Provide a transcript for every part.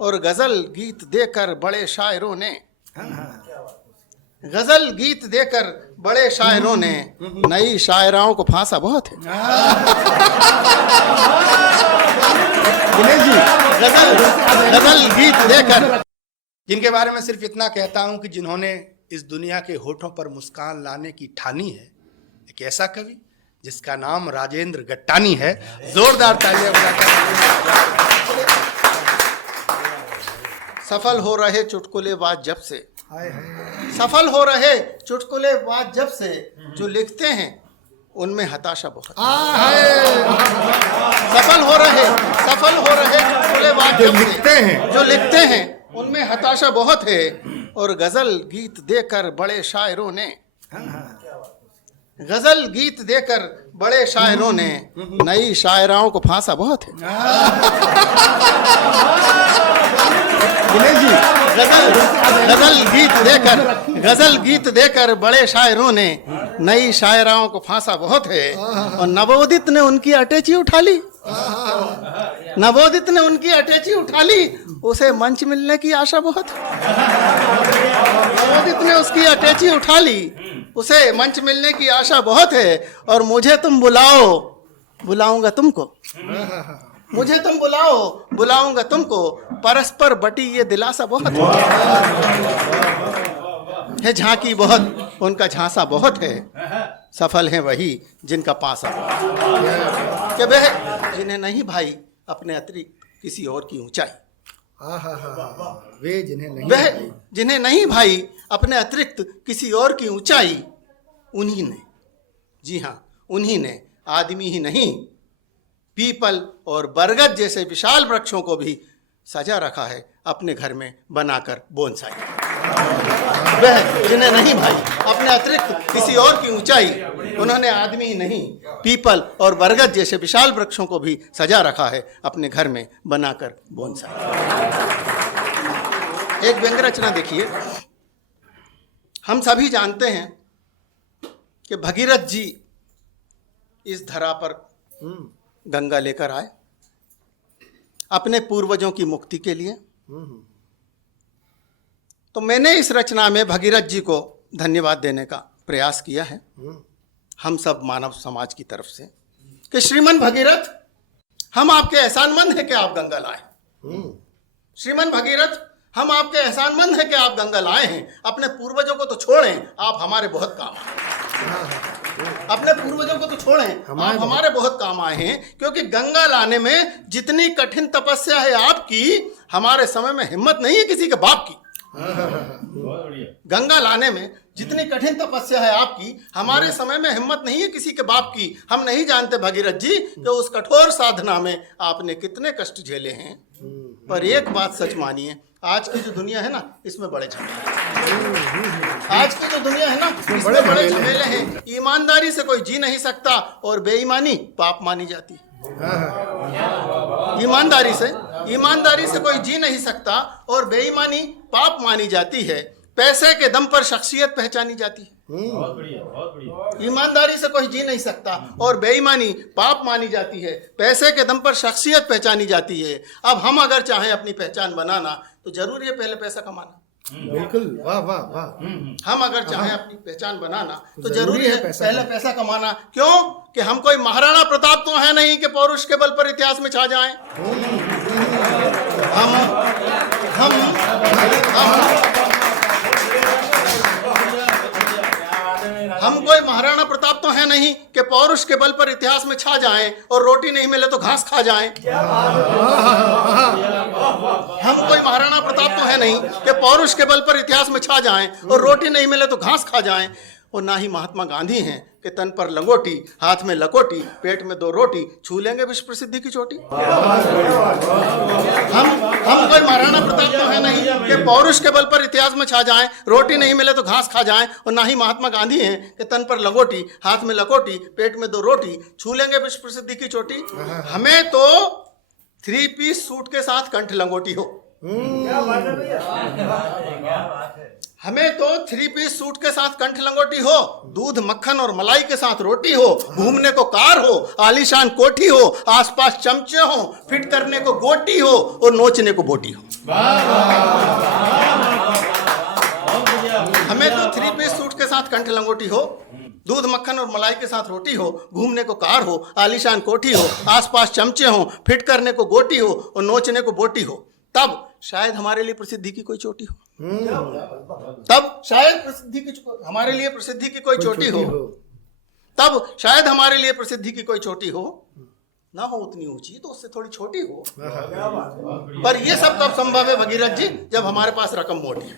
और गजल गीत देकर बड़े शायरों ने, गजल गीत देकर बड़े शायरों ने नई शायराओं को फांसा बहुत है। गजल गीत देकर, जिनके बारे में सिर्फ इतना कहता हूं कि जिन्होंने इस दुनिया के होठों पर मुस्कान लाने की ठानी है, एक ऐसा कवि जिसका नाम राजेंद्र गट्टानी है। जोरदार तालियां बजाकर। सफल हो रहे चुटकुलेबाज जब से, सफल हो रहे चुटकुलेबाज जब से, जो लिखते हैं उनमें हताशा बहुत। सफल हो रहे चुटकुलेबाज जो लिखते हैं उनमें हताशा बहुत है। और गजल गीत देकर बड़े शायरों ने, गजल गीत देकर बड़े शायरों ने नई शायराओं को फांसा बहुत है। गजल गीत देकर बड़े शायरों ने नई शायराओं को फांसा बहुत है। और नवोदित ने उनकी अटैची उठा ली, नवोदित ने उनकी अटैची उठा ली, उसे मंच मिलने की आशा बहुत है। नवोदित ने उसकी अटैची उठा ली, उसे मंच मिलने की आशा बहुत है। और मुझे तुम बुलाओ, बुलाऊंगा तुमको, मुझे तुम बुलाओ, बुलाऊंगा तुमको, परस्पर बटी ये दिलासा बहुत है। झांकी बहुत, उनका झांसा बहुत है। सफल हैं वही जिनका पासा, कि वह जिन्हें नहीं भाई अपने अतिरिक्त किसी और की ऊंचाई, वे जिन्हें नहीं, वह जिन्हें नहीं भाई अपने अतिरिक्त किसी और की ऊंचाई, उन्हीं ने, जी हाँ उन्हीं ने आदमी ही नहीं पीपल और बरगद जैसे विशाल वृक्षों को भी सजा रखा है अपने घर में बनाकर बोनसाई। वह जिन्हें नहीं भाई अपने अतिरिक्त किसी और की ऊंचाई, उन्होंने आदमी ही नहीं पीपल और बरगद जैसे विशाल वृक्षों को भी सजा रखा है अपने घर में बनाकर बोनसाई। एक व्यंग्य रचना देखिए। हम सभी जानते हैं कि भगीरथ जी इस धरा पर गंगा लेकर आए अपने पूर्वजों की मुक्ति के लिए। तो मैंने इस रचना में भगीरथ जी को धन्यवाद देने का प्रयास किया है हम सब मानव समाज की तरफ से, कि श्रीमन भगीरथ, हम आपके एहसानमंद हैं कि आप गंगा लाए। श्रीमन भगीरथ, हम आपके एहसानमंद हैं कि आप गंगा लाए हैं। अपने पूर्वजों को तो छोड़ें, आप हमारे बहुत काम आए। अपने पूर्वजों को तो छोड़ें, आप हमारे बहुत काम आए हैं। क्योंकि गंगा लाने में जितनी कठिन तपस्या है आपकी, हमारे समय में हिम्मत नहीं है किसी के बाप की। गंगा लाने में जितनी कठिन तपस्या है आपकी, हमारे समय में हिम्मत नहीं है किसी के बाप की। हम नहीं जानते भगीरथ जी कि उस कठोर साधना में आपने कितने कष्ट झेले हैं। पर एक बात सच मानिए, आज की जो दुनिया है ना, इसमें बड़े झमेले, आज की जो दुनिया है ना, इसमें बड़े झमेले हैं। ईमानदारी से कोई जी नहीं सकता और बेईमानी पाप मानी जाती है। ईमानदारी से कोई जी नहीं सकता और बेईमानी पाप मानी जाती है। पैसे के दम पर शख्सियत पहचानी जाती है। ईमानदारी से कोई जी नहीं सकता और बेईमानी पाप मानी जाती है। पैसे के दम पर शख्सियत पहचानी जाती है। अब हम अगर चाहें अपनी पहचान बनाना तो जरूरी है पहले पैसा कमाना। बिल्कुल, वाह वाह वाह। हम अगर चाहें अपनी पहचान बनाना तो जरूरी है पहले पैसा कमाना। क्यों? कि हम कोई महाराणा प्रताप तो है नहीं कि पौरुष के बल पर इतिहास में छा जाएं। हम कोई महाराणा प्रताप तो है नहीं कि पौरुष के बल पर इतिहास में छा जाएं और रोटी नहीं मिले तो घास खा जाएं। हम कोई महाराणा प्रताप तो है नहीं कि पौरुष के बल पर इतिहास में छा जाएं और रोटी नहीं मिले तो घास खा जाएं। और ना ही महात्मा गांधी हैं कि तन पर लंगोटी, हाथ में लकोटी, पेट में 2 रोटी, छू लेंगे विश्व प्रसिद्धि की चोटी। हम कोई महाराणा प्रताप तो है नहीं कि पौरुष के बल पर इतिहास में छा जाएं, रोटी नहीं मिले तो घास खा जाएं। और ना ही महात्मा गांधी हैं कि तन पर लंगोटी, हाथ में लकोटी, पेट में 2 रोटी, छू लेंगे विश्व प्रसिद्धि की चोटी। हमें तो 3 पीस सूट के साथ कंठ लंगोटी हो, हमें तो 3 पीस सूट के साथ कंठ लंगोटी हो, दूध मक्खन और मलाई के साथ रोटी हो, घूमने को कार हो, आलीशान कोठी हो, आसपास चमचे हो, फिट करने को गोटी हो और नोचने को बोटी हो। हमें तो 3 पीस सूट के साथ कंठ लंगोटी हो, दूध मक्खन और मलाई के साथ रोटी हो, घूमने को कार हो, आलीशान कोठी हो, आसपास चमचे हो, फिट करने को गोटी हो और नोचने को बोटी हो। तब शायद हमारे लिए प्रसिद्धि की कोई चोटी हो। तब शायद हमारे लिए प्रसिद्धि की कोई चोटी हो। तब शायद हमारे लिए प्रसिद्धि की कोई चोटी हो, ना हो उतनी ऊंची तो उससे थोड़ी छोटी हो। पर ये सब कब संभव है भगीरथ जी? जब हमारे पास रकम मोटी है।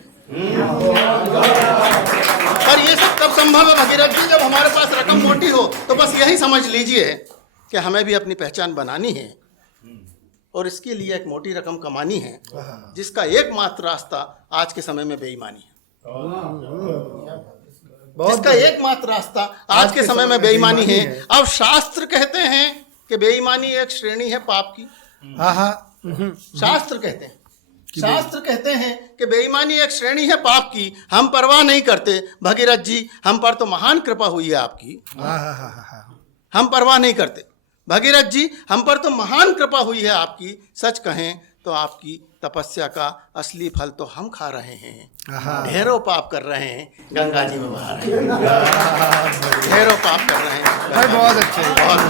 पर ये सब कब संभव है भगीरथ जी? जब हमारे पास रकम मोटी हो। तो बस यही समझ लीजिए कि हमें भी अपनी पहचान बनानी है और इसके लिए एक मोटी रकम कमानी है, जिसका एकमात्र रास्ता आज के समय में बेईमानी है। जिसका एकमात्र रास्ता आज के समय में बेईमानी है। अब शास्त्र कहते हैं कि बेईमानी एक श्रेणी है पाप की। शास्त्र कहते हैं कि बेईमानी एक श्रेणी है पाप की। हम परवाह नहीं करते भगीरथ जी, हम पर तो महान कृपा हुई है आपकी। हम परवाह नहीं करते भगीरथ जी, हम पर तो महान कृपा हुई है आपकी। सच कहें तो आपकी तपस्या का असली फल तो हम खा रहे हैं। ढेरों पाप कर रहे हैं, गंगा जी में बहा रहे हैं। ढेरों पाप कर रहे हैं। बहुत अच्छे, बहुत